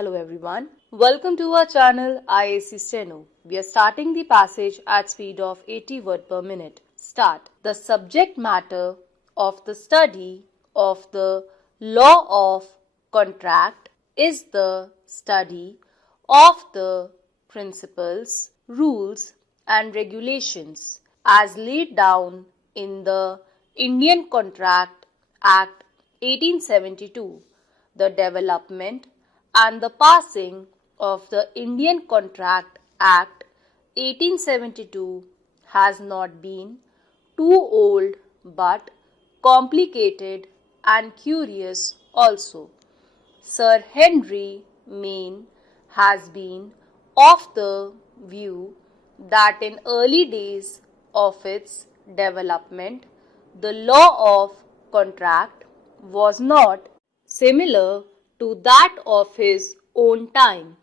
Hello everyone. Welcome to our channel Isc Steno. We are starting the passage at speed of 80 words per minute. Start. The subject matter of the study of the law of contract is the study of the principles, rules and regulations as laid down in the Indian Contract Act 1872, the development and the passing of the Indian Contract Act 1872 has not been too old but complicated and curious also. Sir Henry Maine has been of the view that in early days of its development, the law of contract was not similar to that of his own time.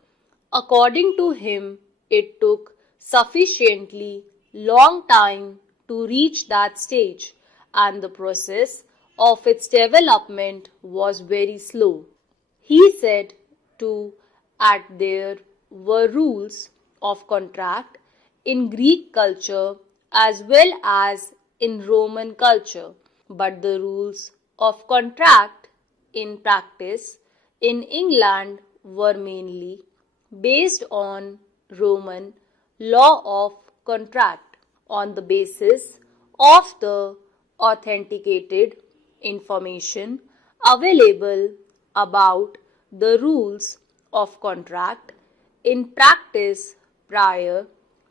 According to him, it took sufficiently long time to reach that stage, and the process of its development was very slow. He said too that there were rules of contract in Greek culture as well as in Roman culture, but the rules of contract in practice in England were mainly based on Roman law of contract on the basis of the authenticated information available about the rules of contract in practice prior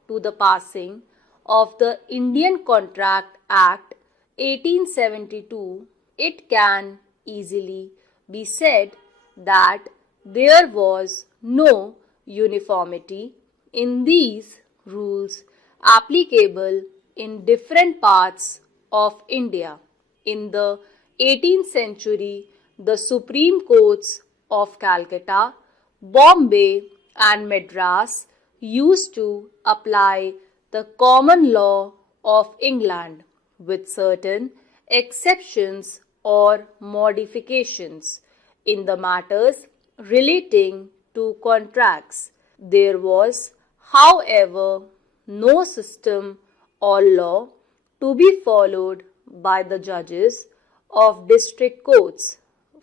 to the passing of the Indian Contract Act 1872. It can easily be said that there was no uniformity in these rules applicable in different parts of India. In the 18th century, the Supreme Courts of Calcutta, Bombay and Madras used to apply the common law of England with certain exceptions or modifications in the matters relating to contracts. There was, however, no system or law to be followed by the judges of district courts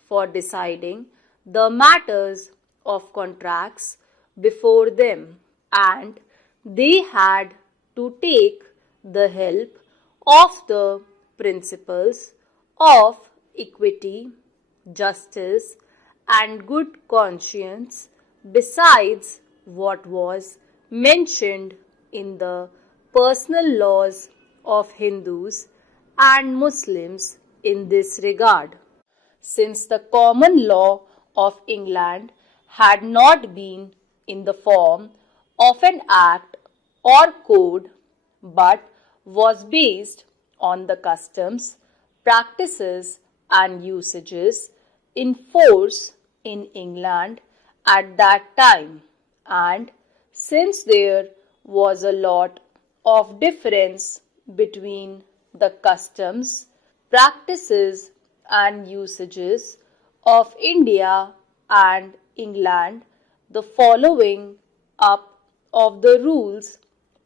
for deciding the matters of contracts before them, and they had to take the help of the principles of equity, justice and good conscience besides what was mentioned in the personal laws of Hindus and Muslims in this regard. Since the common law of England had not been in the form of an act or code but was based on the customs, practices and usages in force in England at that time, and since there was a lot of difference between the customs, practices and usages of India and England, the following up of the rules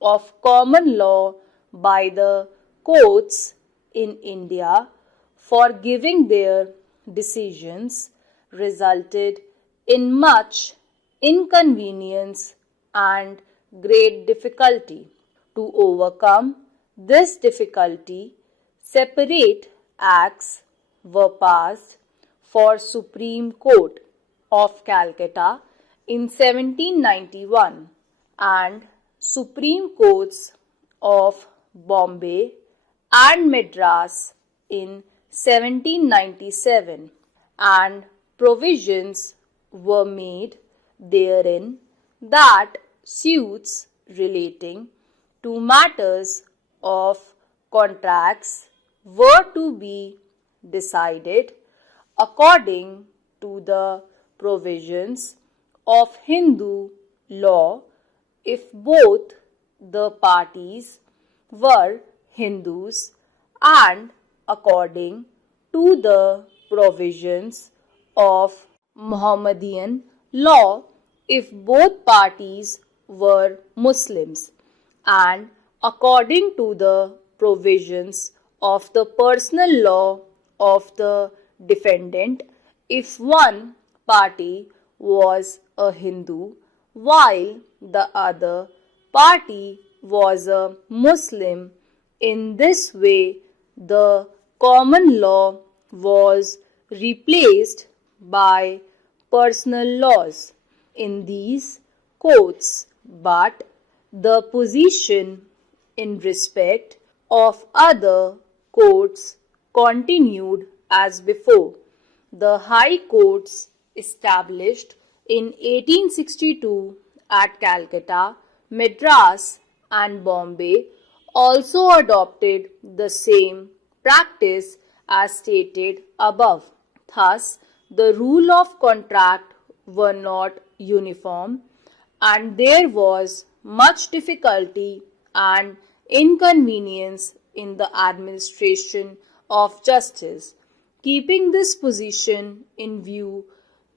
of common law by the courts in India for giving their decisions resulted in much inconvenience and great difficulty. To overcome this difficulty, separate acts were passed for Supreme Court of Calcutta in 1791 and Supreme Courts of Bombay and Madras in 1797, and provisions were made therein that suits relating to matters of contracts were to be decided according to the provisions of Hindu law if both the parties were Hindus, and according to the provisions of Mohammedan law if both parties were Muslims, and according to the provisions of the personal law of the defendant, if one party was a Hindu while the other party was a Muslim. In this way, the common law was replaced by personal laws in these courts, but the position in respect of other courts continued as before. The High Courts established in 1862 at Calcutta, Madras and Bombay also adopted the same practice as stated above. Thus, the rule of contract were not uniform, and there was much difficulty and inconvenience in the administration of justice. Keeping this position in view,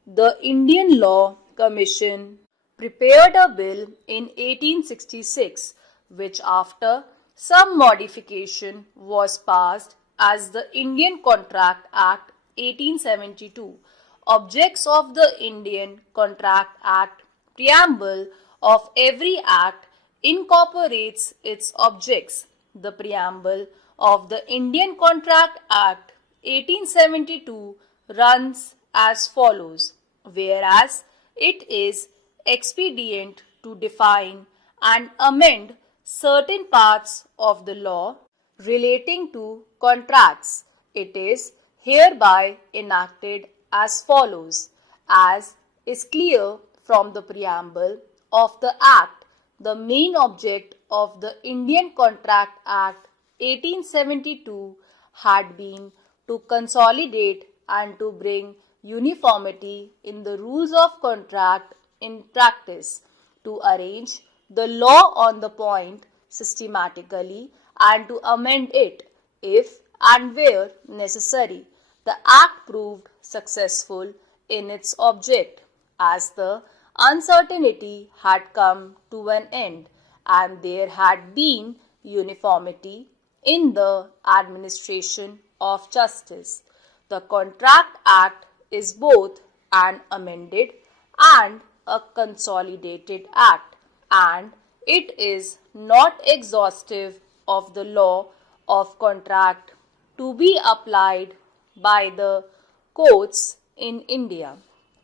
the Indian Law Commission prepared a bill in 1866, which after some modification was passed as the Indian Contract Act 1872. Objects of the Indian Contract Act preamble of every act incorporates its objects. The preamble of the Indian Contract Act 1872 runs as follows: whereas it is expedient to define and amend certain parts of the law relating to contracts, it is hereby enacted as follows. As is clear from the preamble of the Act, the main object of the Indian Contract Act 1872 had been to consolidate and to bring uniformity in the rules of contract in practice, to arrange the law on the point systematically and to amend it if and where necessary. The Act proved successful in its object, as the uncertainty had come to an end and there had been uniformity in the administration of justice. The Contract Act is both an amended and a consolidated act, and it is not exhaustive of the law of contract to be applied by the courts in India.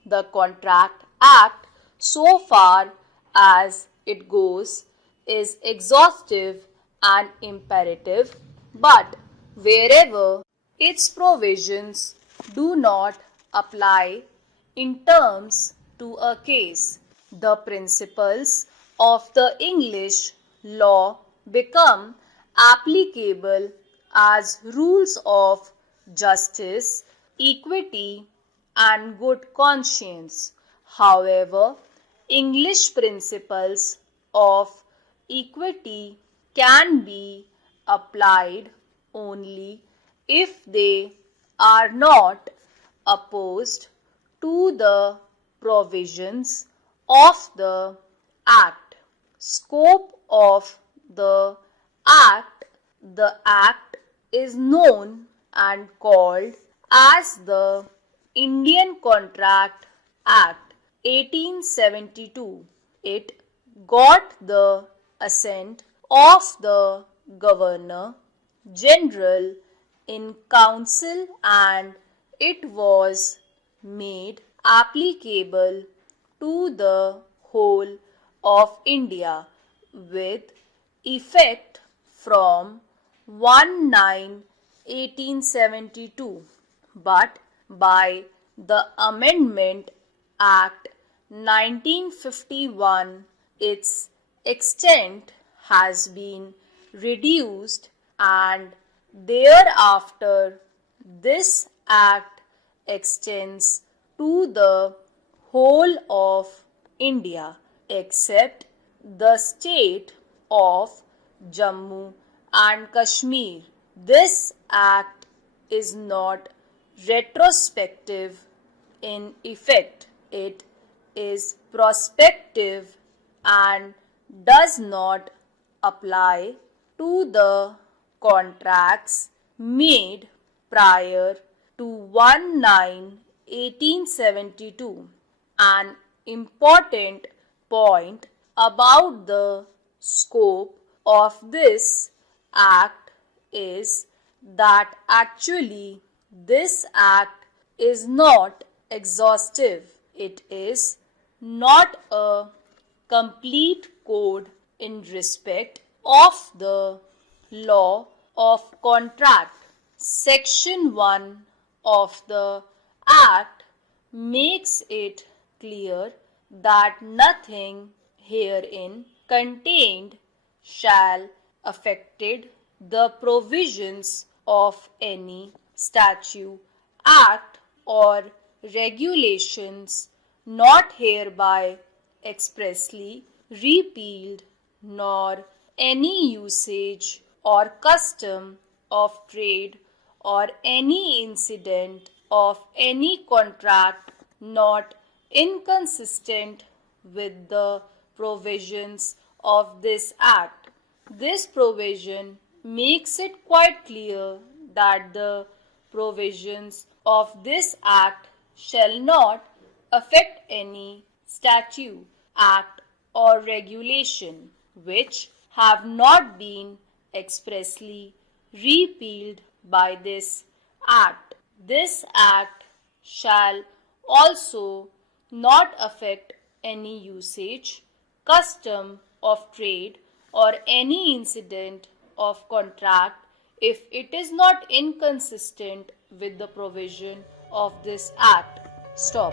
The Contract Act, so far as it goes, is exhaustive and imperative, but wherever its provisions do not apply in terms to a case, the principles of the English law become applicable as rules of justice, equity, and good conscience. However, English principles of equity can be applied only if they are not opposed to the provisions of the Act. Scope of the Act. The Act is known and called as the Indian Contract Act 1872. It got the assent of the Governor General in Council, and it was made applicable to the whole of India with effect from 1/9/1872, but by the Amendment Act 1951 its extent has been reduced, and thereafter this Act extends to the whole of India except the state of Jammu and Kashmir. This Act is not retrospective in effect. It is prospective and does not apply to the contracts made prior to 1/9/1872. An important point about the scope of this act is that actually this act is not exhaustive. It is not a complete code in respect of the law of contract. Section 1 of the Act makes it clear that nothing herein contained shall affected the provisions of any statute, act, or regulations not hereby expressly repealed, nor any usage or custom of trade or any incident of any contract not inconsistent with the provisions of this Act. This provision makes it quite clear that the provisions of this Act shall not affect any statute, act, or regulation which have not been expressly repealed by this Act. This Act shall also not affect any usage, custom of trade, or any incident of contract if it is not inconsistent with the provision of this Act. Stop.